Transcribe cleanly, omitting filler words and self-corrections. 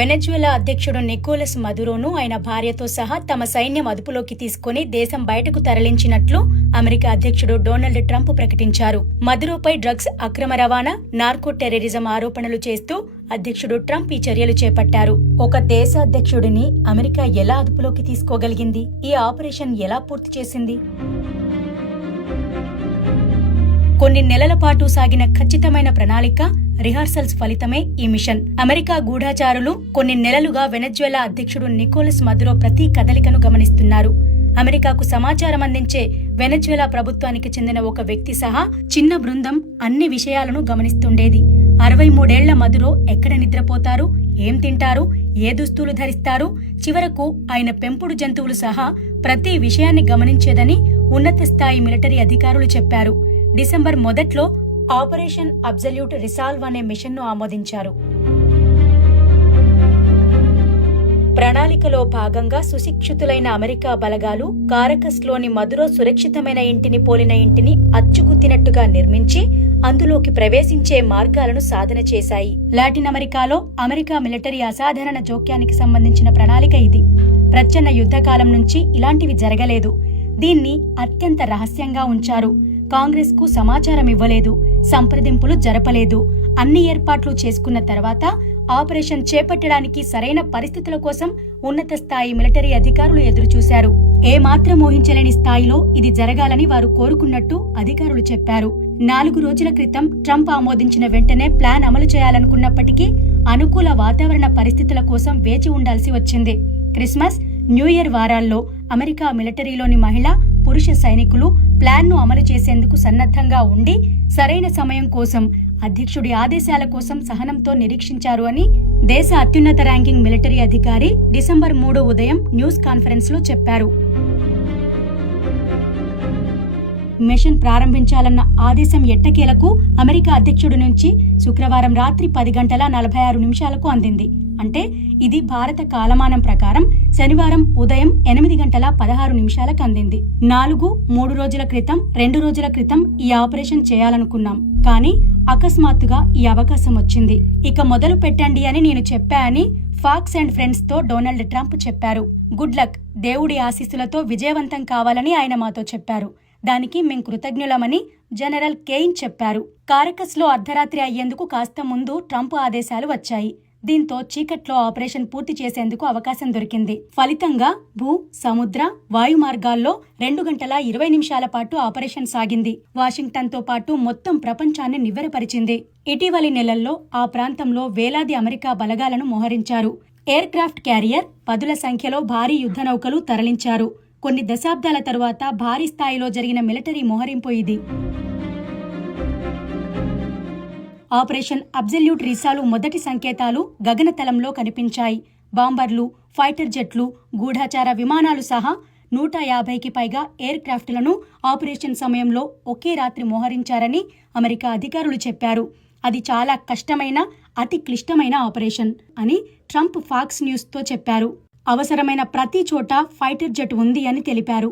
Venezuela అధ్యక్షుడు Nicholas మదురోను ఆయన భార్యతో సహా తమ సైన్యం అదుపులోకి తీసుకుని దేశం బయటకు తరలించినట్లు అమెరికా అధ్యక్షుడు డొనాల్డ్ ట్రంప్ ప్రకటించారు. మదురోపై డ్రగ్స్ అక్రమ రవాణా, నార్కో టెర్రరిజం ఆరోపణలు చేస్తూ అధ్యక్షుడు ట్రంప్ ఈ చర్యలు చేపట్టారు. ఒక దేశ అధ్యక్షుడిని అమెరికా ఎలా అదుపులోకి తీసుకోగలిగింది? ఈ ఆపరేషన్ ఎలా పూర్తి చేసింది? కొన్ని నెలల పాటు సాగిన ఖచ్చితమైన ప్రణాళిక, రిహార్సల్స్ ఫలితమే ఈ మిషన్. అమెరికా గూఢచారులు కొన్ని నెలలుగా వెనెజువెలా అధ్యక్షుడు నికోలస్ మదురో ప్రతి కదలికను గమనిస్తున్నారు. అమెరికాకు సమాచారం అందించే వెనెజువెలా ప్రభుత్వానికి చెందిన ఒక వ్యక్తి సహా చిన్న బృందం అన్ని విషయాలను గమనిస్తుండేది. 63 ఏళ్ల మదురో ఎక్కడ నిద్రపోతారు, ఏం తింటారు, ఏ దుస్తులు ధరిస్తారు, చివరకు ఆయన పెంపుడు జంతువులు సహా ప్రతి విషయాన్ని గమనించేదని ఉన్నత స్థాయి మిలిటరీ అధికారులు చెప్పారు. డిసెంబర్ మొదట్లో ఆపరేషన్ అబ్సల్యూట్ రిసాల్వ్ అనే మిషన్ను ఆమోదించారు. ప్రణాళికలో భాగంగా సుశిక్షితులైన అమెరికా బలగాలు కారకస్లోని మదురో సురక్షితమైన ఇంటిని పోలిన ఇంటిని అచ్చుగుత్తినట్టుగా నిర్మించి అందులోకి ప్రవేశించే మార్గాలను సాధన చేశాయి. లాటిన్ అమెరికాలో అమెరికా మిలిటరీ అసాధారణ జోక్యానికి సంబంధించిన ప్రణాళిక ఇది. ప్రచ్ఛన్న యుద్ధకాలం నుంచి ఇలాంటివి జరగలేదు. దీన్ని అత్యంత రహస్యంగా ఉంచారు. కాంగ్రెస్ కు సమాచారం ఇవ్వలేదు, సంప్రదింపులు జరపలేదు. అన్ని ఏర్పాట్లు చేసుకున్న తర్వాత ఆపరేషన్ చేపట్టడానికి సరైన పరిస్థితుల కోసం ఉన్నత స్థాయి మిలిటరీ అధికారులు ఎదురుచూశారు. ఏమాత్రం ఊహించలేని స్థాయిలో ఇది జరగాలని వారు కోరుకున్నట్టు అధికారులు చెప్పారు. 4 రోజుల క్రితం ట్రంప్ ఆమోదించిన వెంటనే ప్లాన్ అమలు చేయాలనుకున్నప్పటికీ అనుకూల వాతావరణ పరిస్థితుల కోసం వేచి ఉండాల్సి వచ్చింది. క్రిస్మస్, న్యూ ఇయర్ వారాల్లో అమెరికా మిలిటరీలోని మహిళా, పురుష సైనికులు ప్లాన్ను అమలు చేసేందుకు సన్నద్ధంగా ఉండి సరైన సమయం కోసం అధ్యక్షుడి ఆదేశాల కోసం సహనంతో నిరీక్షించారు అని దేశ అత్యున్నత ర్యాంకింగ్ మిలిటరీ అధికారి డిసెంబర్ 3 ఉదయం న్యూస్ కాన్ఫరెన్స్ లో చెప్పారు. మిషన్ ప్రారంభించాలన్న ఆదేశం ఎట్టకేలకు అమెరికా అధ్యక్షుడి నుంచి శుక్రవారం రాత్రి 10:46 అందింది. అంటే ఇది భారత కాలమానం ప్రకారం శనివారం ఉదయం 8:16 అందింది. 3 రోజుల క్రితం, 2 రోజుల క్రితం ఈ ఆపరేషన్ చేయాలనుకున్నాం. కానీ అకస్మాత్తుగా ఈ అవకాశం వచ్చింది. ఇక మొదలు పెట్టండి అని నేను చెప్పా అని ఫాక్స్ అండ్ ఫ్రెండ్స్ తో డొనాల్డ్ ట్రంప్ చెప్పారు. గుడ్ లక్, దేవుడి ఆశీస్సులతో విజయవంతం కావాలని ఆయన మాతో చెప్పారు. దానికి మేం కృతజ్ఞులమని జనరల్ కెయిన్ చెప్పారు. కారకస్ లో అర్ధరాత్రి అయ్యేందుకు కాస్త ముందు ట్రంప్ ఆదేశాలు వచ్చాయి. దీంతో చీకట్లో ఆపరేషన్ పూర్తి చేసేందుకు అవకాశం దొరికింది. ఫలితంగా భూ, సముద్ర, వాయు మార్గాల్లో 2:20 పాటు ఆపరేషన్ సాగింది. వాషింగ్టన్ తో పాటు మొత్తం ప్రపంచాన్ని నివ్వెరపరిచింది. ఇటీవలి నెలల్లో ఆ ప్రాంతంలో వేలాది అమెరికా బలగాలను మోహరించారు. ఎయిర్ క్రాఫ్ట్ క్యారియర్, పదుల సంఖ్యలో భారీ యుద్ధ నౌకలు తరలించారు. కొన్ని దశాబ్దాల తరువాత భారీ స్థాయిలో జరిగిన మిలిటరీ మోహరింపు ఇది. ఆపరేషన్ అబ్సల్యూట్ రిసాల్వ్ మొదటి సంకేతాలు గగనతలంలో కనిపించాయి. బాంబర్లు, ఫైటర్ జెట్లు, గూఢచార విమానాలు సహా 150కి పైగా ఎయిర్ క్రాఫ్ట్లను ఆపరేషన్ సమయంలో ఒకే రాత్రి మోహరించారని అమెరికా అధికారులు చెప్పారు. అది చాలా కష్టమైన, అతి క్లిష్టమైన ఆపరేషన్ అని ట్రంప్ ఫాక్స్ న్యూస్ తో చెప్పారు. అవసరమైన ప్రతి చోట ఫైటర్ జెట్ ఉంది అని తెలిపారు.